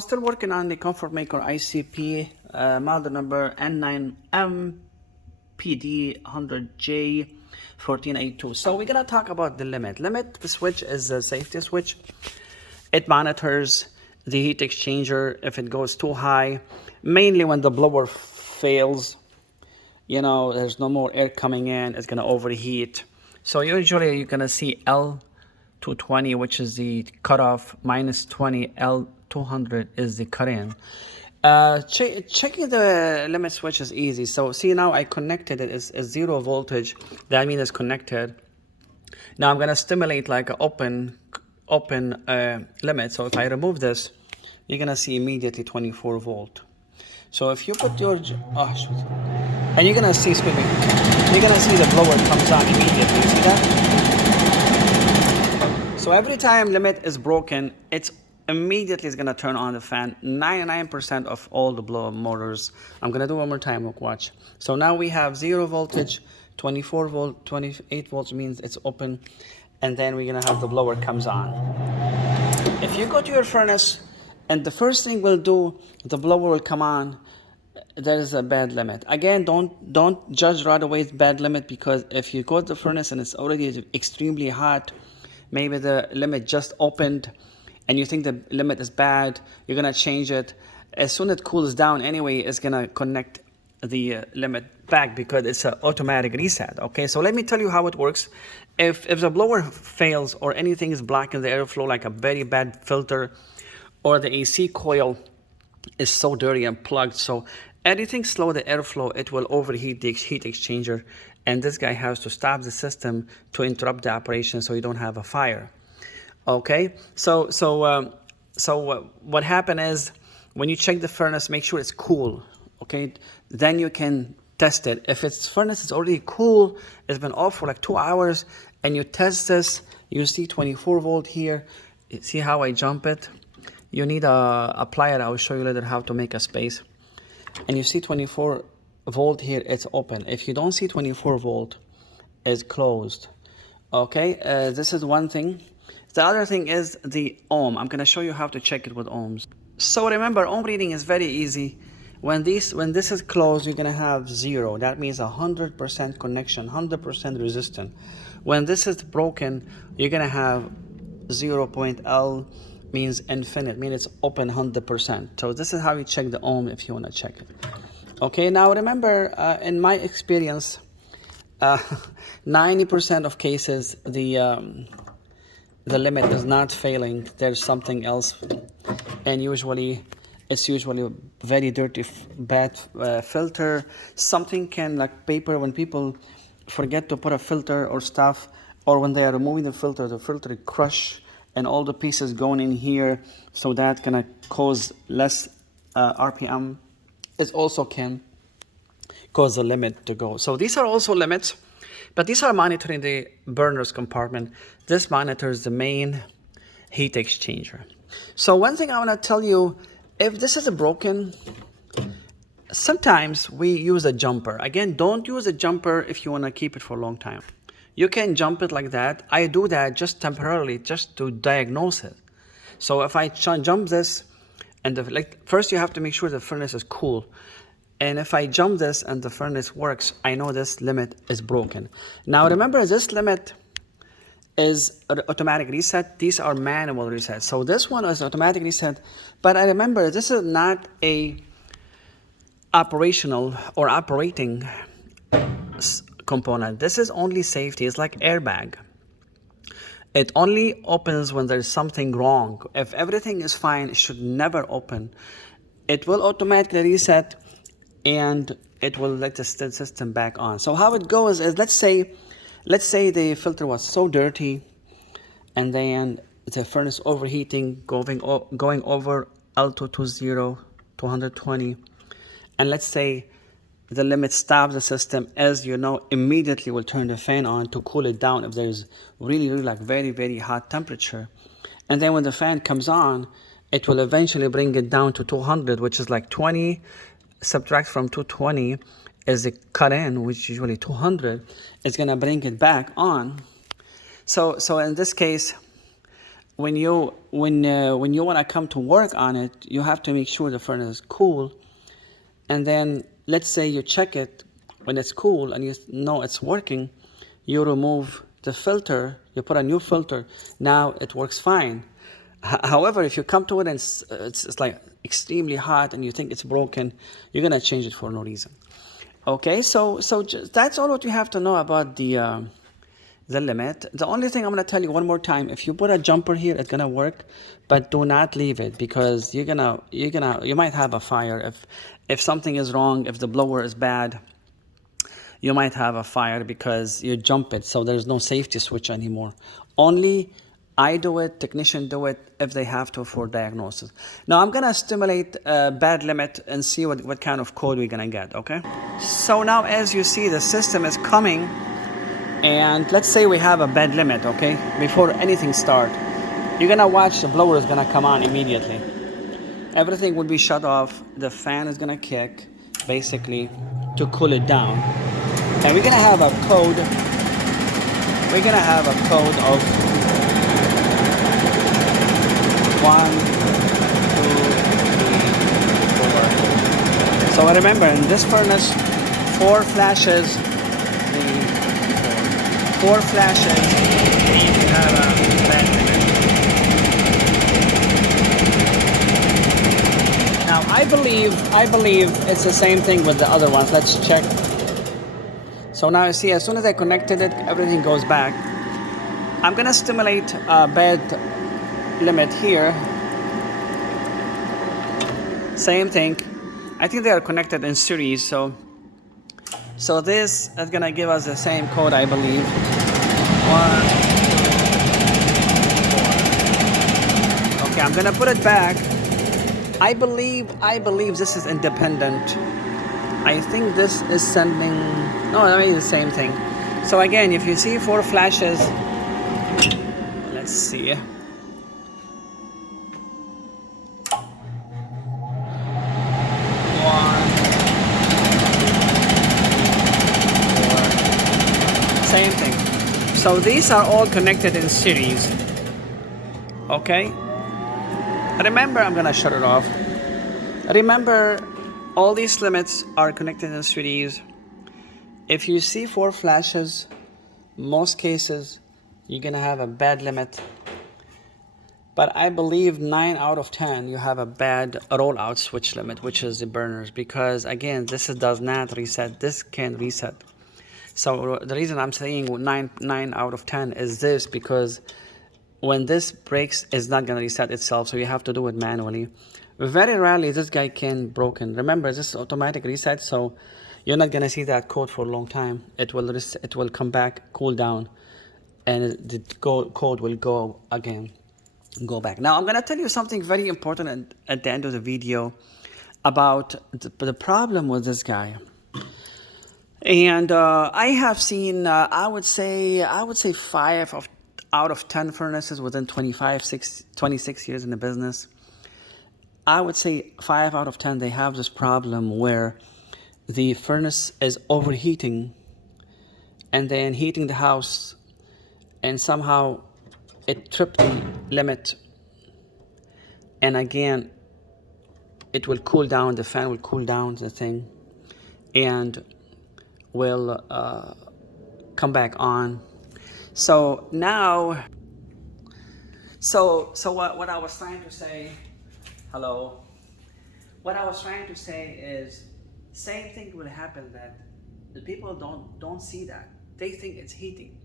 I'm still working on the comfort maker ICP model number N8MPD100J14A2. So we're gonna talk about the limit. Limit switch is a safety switch. It monitors the heat exchanger if it goes too high, mainly when the blower fails. You know, there's no more air coming in, it's gonna overheat. So usually you're gonna see L220, which is the cutoff, minus 20, L200 is the cut-in. Checking the limit switch is easy. So see, now I connected it as 0 voltage. That means it's connected. Now I'm gonna stimulate like an open limit. So if I remove this, you're gonna see immediately 24 volt. So if you put your, and you're gonna see, excuse me, you're gonna see the blower comes on immediately. You see that? So every time limit is broken, it's immediately is gonna turn on the fan. 99% of all the blower motors. I'm gonna do one more time. Look, watch. So now we have 0 voltage, 24 volt, 28 volts means it's open, and then we're gonna have the blower comes on. If you go to your furnace, and the first thing we'll do, the blower will come on, there is a bad limit. Again, don't judge right away it's bad limit, because if you go to the furnace and it's already extremely hot, maybe the limit just opened and you think the limit is bad, you're gonna change it. As soon as it cools down anyway, it's gonna connect the limit back because it's an automatic reset. Okay, so let me tell you how it works. If the blower fails or anything is blocking the airflow, like a very bad filter, or the AC coil is so dirty and plugged, so anything slow the airflow, it will overheat the heat exchanger, and this guy has to stop the system to interrupt the operation so you don't have a fire. Okay, so what happened is, when you check the furnace, make sure it's cool. Okay, then you can test it. If its furnace is already cool, it's been off for like 2 hours, and you test this, you see 24 volt here. See how I jump it? You need a plier. I will show you later how to make a space. And you see 24 volt here, it's open. If you don't see 24 volt, it's closed. Okay, this is one thing. The other thing is the ohm. I'm gonna show you how to check it with ohms. So remember, ohm reading is very easy. When this is closed, you're gonna have 0. That means 100% connection, 100% resistance. When this is broken, you're gonna have 0.L, means infinite, means it's open 100%. So this is how you check the ohm if you want to check it. Okay, now remember, in my experience, 90% of cases the limit is not failing. There's something else, and it's usually very dirty, bad filter. Something can, like paper, when people forget to put a filter or stuff, or when they are removing the filter crush, and all the pieces going in here, so that gonna cause less RPM. It also can cause the limit to go. So these are also limits, but these are monitoring the burners compartment. This monitors the main heat exchanger. So one thing I wanna tell you, if this is broken, sometimes we use a jumper. Again, don't use a jumper if you wanna keep it for a long time. You can jump it like that. I do that just temporarily, just to diagnose it. So if I jump this, and first you have to make sure the furnace is cool. And if I jump this and the furnace works, I know this limit is broken. Now remember, this limit is automatic reset. These are manual resets. So this one is automatic reset, but I remember this is not a operational or operating component. This is only safety. It's like airbag. It only opens when there's something wrong. If everything is fine, it should never open. It will automatically reset, and it will let the system back on. So how it goes is, let's say the filter was so dirty, and then the furnace overheating, going over L220, 220, and let's say the limit stops the system. As you know, immediately will turn the fan on to cool it down if there's really like very hot temperature. And then when the fan comes on, it will eventually bring it down to 200, which is like 20, subtract from 220 is the cut in, which is usually 200. It's gonna bring it back on. So in this case, when you want to come to work on it, you have to make sure the furnace is cool. And then let's say you check it when it's cool and you know it's working, you remove the filter, you put a new filter, now it works fine. However, if you come to it and it's like extremely hot and you think it's broken, you're gonna change it for no reason. Okay, so that's all what you have to know about the limit. The only thing I'm gonna tell you one more time, if you put a jumper here, it's gonna work, but do not leave it, because you might have a fire. If something is wrong, if the blower is bad, you might have a fire because you jump it, so there's no safety switch anymore. Only I do it, technician do it if they have to for diagnosis. Now I'm gonna stimulate a bad limit and see what kind of code we're gonna get, okay? So now as you see, the system is coming, and let's say we have a bad limit, okay? Before anything starts, you're gonna watch the blower is gonna come on immediately. Everything will be shut off, the fan is gonna kick, basically, to cool it down. And we're gonna have a code, of 1, 2, 3, 4. So remember, in this furnace, 4 flashes, 4 flashes, and you have a bad limit. Now I believe it's the same thing with the other ones. Let's check. So now you see, as soon as I connected it, everything goes back. I'm gonna stimulate a bad limit here. Same thing. I think they are connected in series, so this is gonna give us the same code, I believe. 1, 2, 4. Okay, I'm gonna put it back. I believe this is independent. I think this is sending, no, I mean the same thing. So again, if you see 4 flashes, let's see. 1, 4, same thing. So these are all connected in series. Okay? Remember, I'm gonna shut it off. Remember, all these limits are connected in series. If you see 4 flashes, most cases, you're gonna have a bad limit. But I believe 9 out of 10, you have a bad rollout switch limit, which is the burners. Because again, this does not reset, this can reset. So the reason I'm saying 9 out of 10 is this, because when this breaks, it's not gonna reset itself, so you have to do it manually. Very rarely this guy can broken. Remember, this is automatic reset, so you're not gonna see that code for a long time. It will come back, cool down, and the code will go back. Now I'm gonna tell you something very important at the end of the video about the problem with this guy. And I have seen, I would say 5 out of 10 furnaces within 26 years in the business. I would say 5 out of 10, they have this problem where the furnace is overheating and then heating the house, and somehow it tripped the limit, and again it will cool down, the fan will cool down the thing and will come back on. So now, so what I was trying to say, hello, what I was trying to say is, same thing will happen, that the people don't see that. They think it's heating.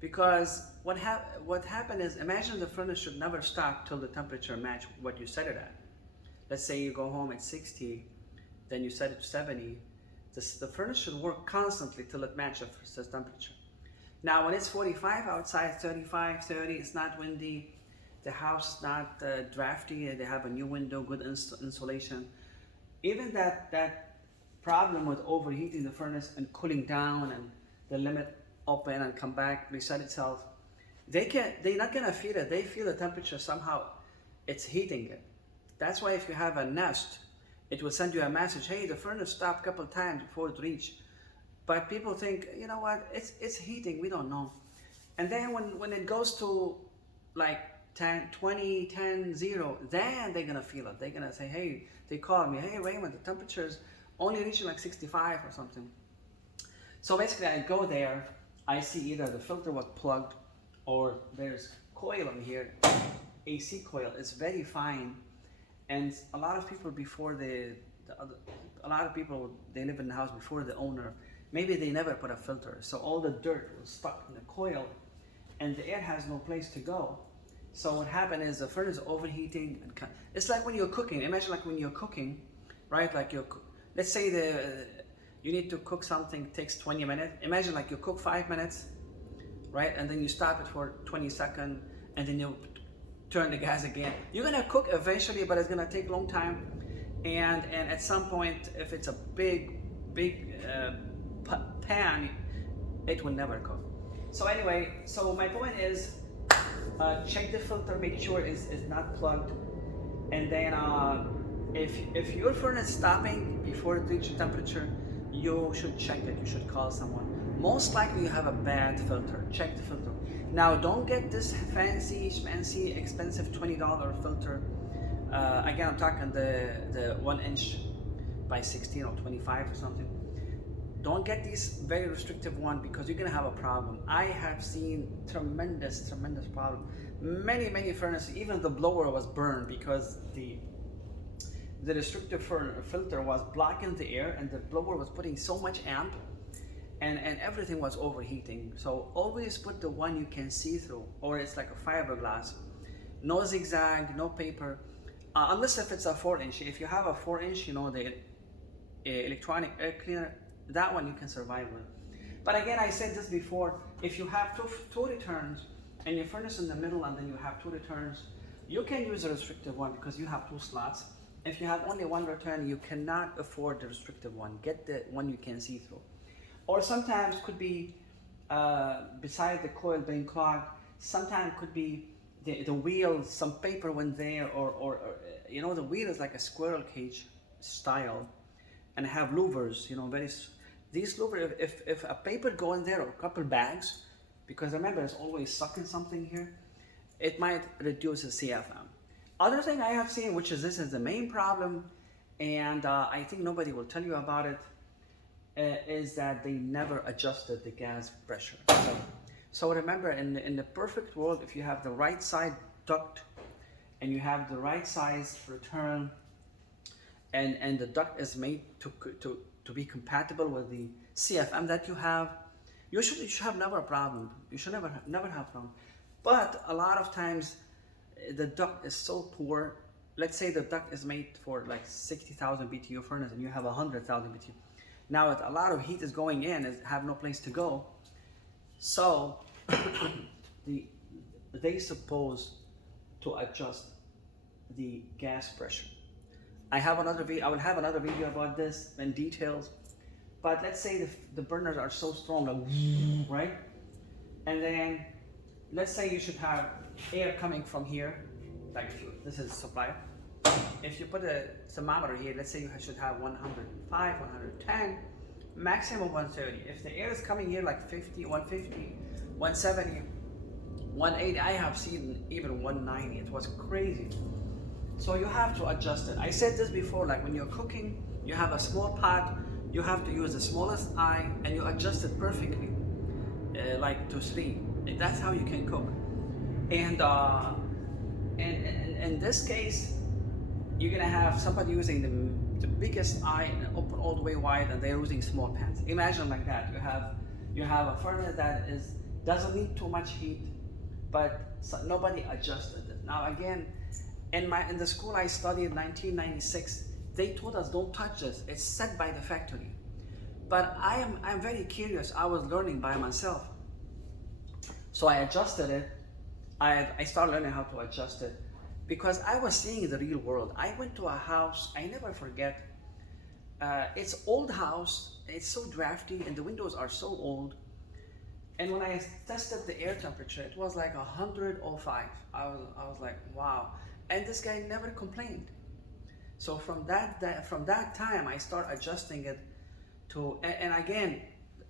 Because what happened is, imagine the furnace should never stop till the temperature match what you set it at. Let's say you go home at 60, then you set it to 70. The furnace should work constantly till it matches the temperature. Now when it's 45 outside, 35, 30, it's not windy, the house is not drafty, they have a new window, good insulation. Even that problem with overheating the furnace and cooling down and the limit open and come back, reset itself, they're not gonna feel it. They feel the temperature somehow, it's heating it. That's why if you have a Nest, it will send you a message, hey, the furnace stopped a couple times before it reached. But people think, you know what, it's heating, we don't know. And then when it goes to like 10, 20, 10, 0, then they're gonna feel it. They're gonna say, hey, they call me, hey Raymond, the temperature's only reaching like 65 or something. So basically I go there, I see either the filter was plugged or there's coil in here, AC coil. It's very fine, and a lot of people before they live in the house before the owner, maybe they never put a filter, so all the dirt was stuck in the coil and the air has no place to go. So what happened is the furnace overheating. It's like when you're cooking. Imagine like when you're cooking, right? Like let's say you need to cook something, takes 20 minutes. Imagine like you cook 5 minutes, right? And then you stop it for 20 seconds, and then you turn the gas again. You're gonna cook eventually, but it's gonna take a long time. And at some point, if it's a big pan, it will never cook. So anyway, so my point is, check the filter, make sure it's not plugged, and then if your furnace is stopping before it reaches temperature, you should check it. You should call someone. Most likely you have a bad filter. Check the filter. Now don't get this fancy, schmancy, expensive $20 filter. Again, I'm talking the 1 inch by 16 or 25 or something. Don't get these very restrictive one, because you're gonna have a problem. I have seen tremendous problem. Many furnaces, even the blower was burned because the restrictive filter was blocking the air, and the blower was putting so much amp, and everything was overheating. So always put the one you can see through, or it's like a fiberglass. No zigzag, no paper, unless if it's a 4 inch. If you have a 4 inch, you know, the electronic air cleaner, that one you can survive with. But again, I said this before, if you have two returns and your furnace in the middle and then you have 2 returns, you can use a restrictive one because you have 2 slots. If you have only 1 return, you cannot afford the restrictive one. Get the one you can see through. Or sometimes could be, beside the coil being clogged, sometimes could be the wheel, some paper went there, or you know, the wheel is like a squirrel cage style, and have louvers, you know, these louvers, if a paper go in there, or a couple bags, because remember it's always sucking something here, it might reduce the CFM. Other thing I have seen, which is this is the main problem, and I think nobody will tell you about it, is that they never adjusted the gas pressure. So remember, in the perfect world, if you have the right side duct and you have the right size return, and the duct is made to be compatible with the CFM that you have, you should have never a problem. You should never have problem. But a lot of times the duct is so poor. Let's say the duct is made for like 60,000 BTU furnace and you have 100,000 BTU. Now a lot of heat is going in and have no place to go. So they supposed to adjust the gas pressure. I will have another video about this in details. But let's say the burners are so strong, like, right? And then let's say you should have air coming from here, like this is supply. If you put a thermometer here, let's say you should have 105, 110, maximum 130. If the air is coming here like 50, 150, 170, 180, I have seen even 190. It was crazy. So you have to adjust it. I said this before, like when you're cooking, you have a small pot, you have to use the smallest eye and you adjust it perfectly, like to 3. And that's how you can cook. And in this case, you're gonna have somebody using the biggest eye and open all the way wide, and they're using small pans. Imagine like that. You have a furnace that doesn't need too much heat, but nobody adjusted it. Now again, in the school I studied in 1996, they told us don't touch this. It's set by the factory. But I'm very curious. I was learning by myself. So I adjusted it. I started learning how to adjust it because I was seeing the real world. I went to a house, I never forget. It's old house, it's so drafty and the windows are so old. And when I tested the air temperature, it was like 105. I was like, wow. And this guy never complained. So from that time, I start adjusting it to, and again,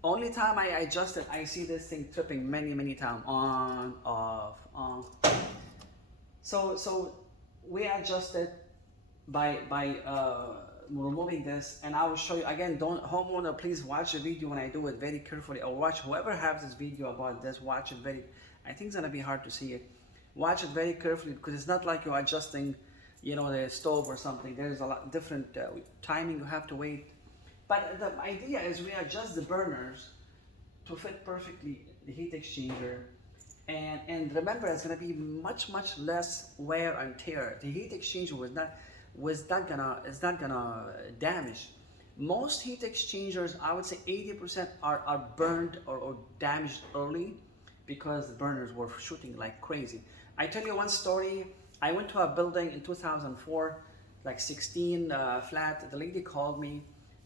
only time I adjust it, I see this thing tripping many times, on, off, on. So we adjusted by removing this, and I will show you again. Don't, homeowner, please watch the video when I do it very carefully, or watch whoever has this video about this, watch it very, I think it's gonna be hard to see it. Watch it very carefully, because it's not like you're adjusting, you know, the stove or something. There's a lot different timing you have to wait. But the idea is we adjust the burners to fit perfectly the heat exchanger. And remember, it's gonna be much less wear and tear. The heat exchanger is not gonna damage. Most heat exchangers, I would say 80% are burned or damaged early because the burners were shooting like crazy. I tell you one story. I went to a building in 2004, like 16 flat. The lady called me.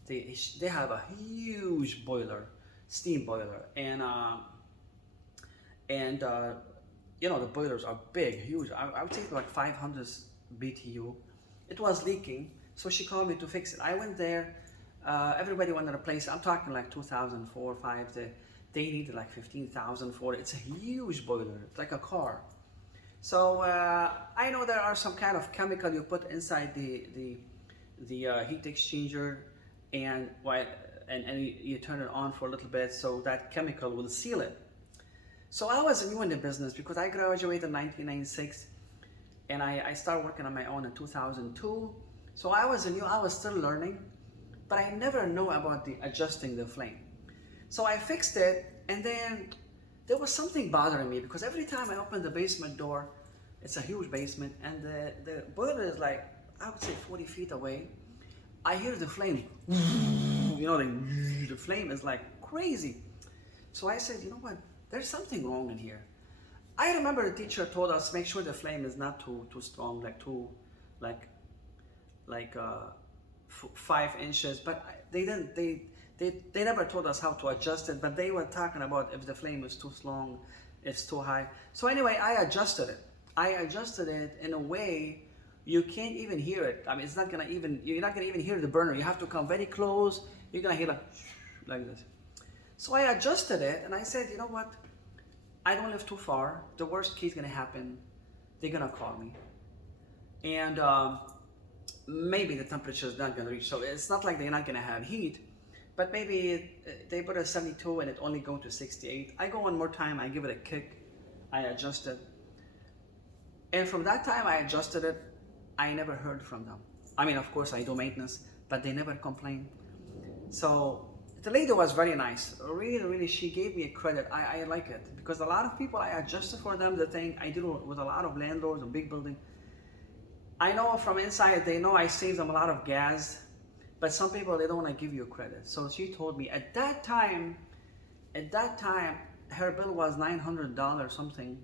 They have a huge boiler, steam boiler, and you know, the boilers are big, huge. I would say like 500 BTU. It was leaking, so she called me to fix it. I went there. Everybody wanted to replace it. I'm talking like 2004, 5. They needed like 15,000 for it. It's a huge boiler. It's like a car. So I know there are some kind of chemical you put inside the heat exchanger, and you turn it on for a little bit, so that chemical will seal it. So I was new in the business because I graduated in 1996, and I started working on my own in 2002. So I was still learning, but I never knew about adjusting the flame. So I fixed it, and then there was something bothering me, because every time I opened the basement door, it's a huge basement, and the boiler is like, I would say 40 feet away. I hear the flame, you know, the flame is like crazy. So I said, you know what, there's something wrong in here. I remember the teacher told us, make sure the flame is not too strong, like 5 inches, but they never told us how to adjust it, but they were talking about if the flame is too strong, it's too high. So anyway, I adjusted it in a way you can't even hear it. I mean, you're not gonna even hear the burner. You have to come very close. You're gonna hear like this. So I adjusted it, and I said, you know what? I don't live too far. The worst case gonna happen, they're gonna call me, and maybe the temperature is not gonna reach. So it's not like they're not gonna have heat, but maybe they put a 72 and it only go to 68. I go one more time. I give it a kick. I adjust it, and from that time I adjusted it. I never heard from them. I mean, of course I do maintenance, but they never complain. So the lady was very nice. Really, she gave me a credit. I like it, because a lot of people, I adjusted for them the thing. I deal with a lot of landlords and big building. I know from inside, they know I saved them a lot of gas, but some people, they don't want to give you credit. So she told me at that time, her bill was $900 something,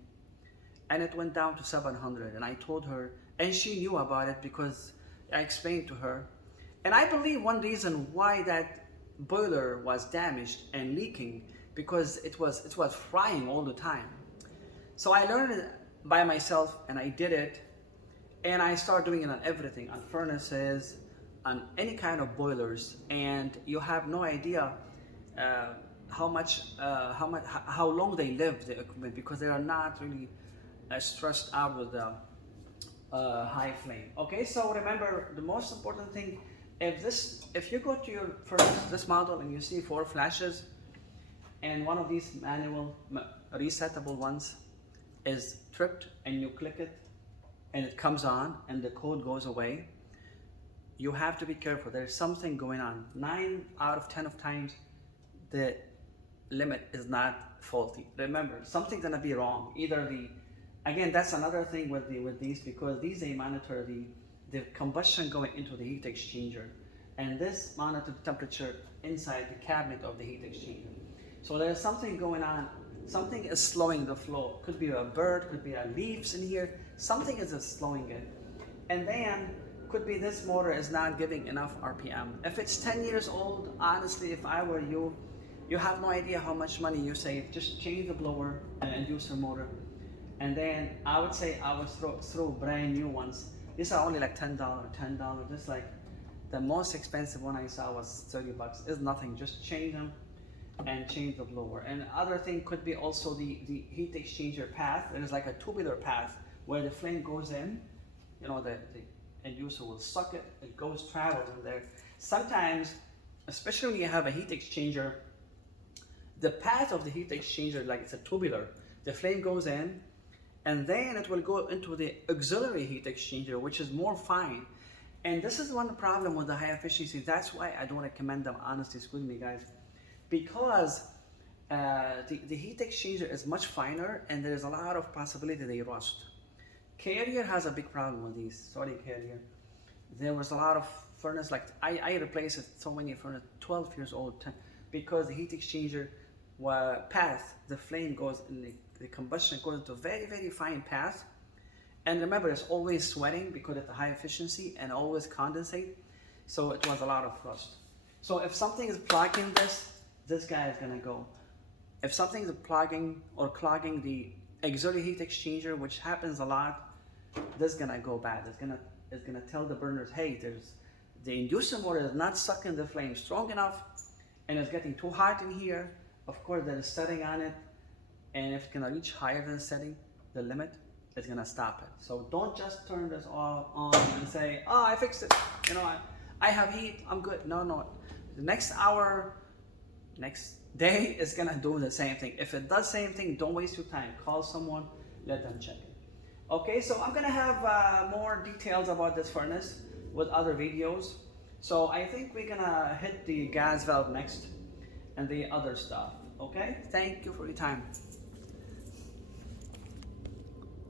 and it went down to $700. And I told her, and she knew about it because I explained to her. And I believe one reason why that boiler was damaged and leaking, because it was frying all the time. So I learned it by myself, and I did it, and I started doing it on everything, on furnaces, on any kind of boilers. And you have no idea how long they live, the equipment, because they are not really stressed out with the high flame. Okay, so remember, the most important thing, if you go to your furnace, this model, and you see 4 flashes, and one of these manual resettable ones is tripped, and you click it and it comes on and the code goes away, you have to be careful. There's something going on. 9 out of 10 of times the limit is not faulty. Remember, something's gonna be wrong. Either again, that's another thing with these, because these, they monitor the combustion going into the heat exchanger, and this monitors the temperature inside the cabinet of the heat exchanger. So there's something going on. Something is slowing the flow. Could be a bird, could be leaves in here. Something is slowing it. And then could be this motor is not giving enough RPM. If it's 10 years old, honestly, if I were you, you have no idea how much money you save. Just change the blower and inducer motor. And then I would say I would throw brand new ones. These are only like $10. Just like the most expensive one I saw was $30. It's nothing. Just change them and change the blower. And other thing could be also the heat exchanger path. It is like a tubular path where the flame goes in, you know, the inducer will suck it, it goes, travels in there. Sometimes, especially when you have a heat exchanger, the path of the heat exchanger, like it's a tubular, the flame goes in, and then it will go into the auxiliary heat exchanger, which is more fine. And this is one problem with the high efficiency. That's why I don't recommend them, honestly, excuse me guys, because the heat exchanger is much finer and there's a lot of possibility they rust. Carrier has a big problem with these. Sorry, Carrier. There was a lot of furnace, like I replaced so many furnace, 12 years old, because the heat exchanger path, the flame goes in the combustion goes into a very, very fine path. And remember, it's always sweating because it's a high efficiency and always condensate. So it was a lot of rust. So if something is blocking this guy is gonna go. If something is plugging or clogging the auxiliary heat exchanger, which happens a lot, this is gonna go bad. It's gonna tell the burners, hey, the inducer motor is not sucking the flame strong enough, and it's getting too hot in here. Of course, there is setting on it, and if it's gonna reach higher than setting, the limit, it's gonna stop it. So don't just turn this all on and say, oh, I fixed it. You know, I have heat, I'm good. No. The next hour, next day is gonna do the same thing. If it does the same thing, don't waste your time. Call someone, let them check it. Okay, so I'm gonna have more details about this furnace with other videos. So I think we're gonna hit the gas valve next and the other stuff. Okay, thank you for your time.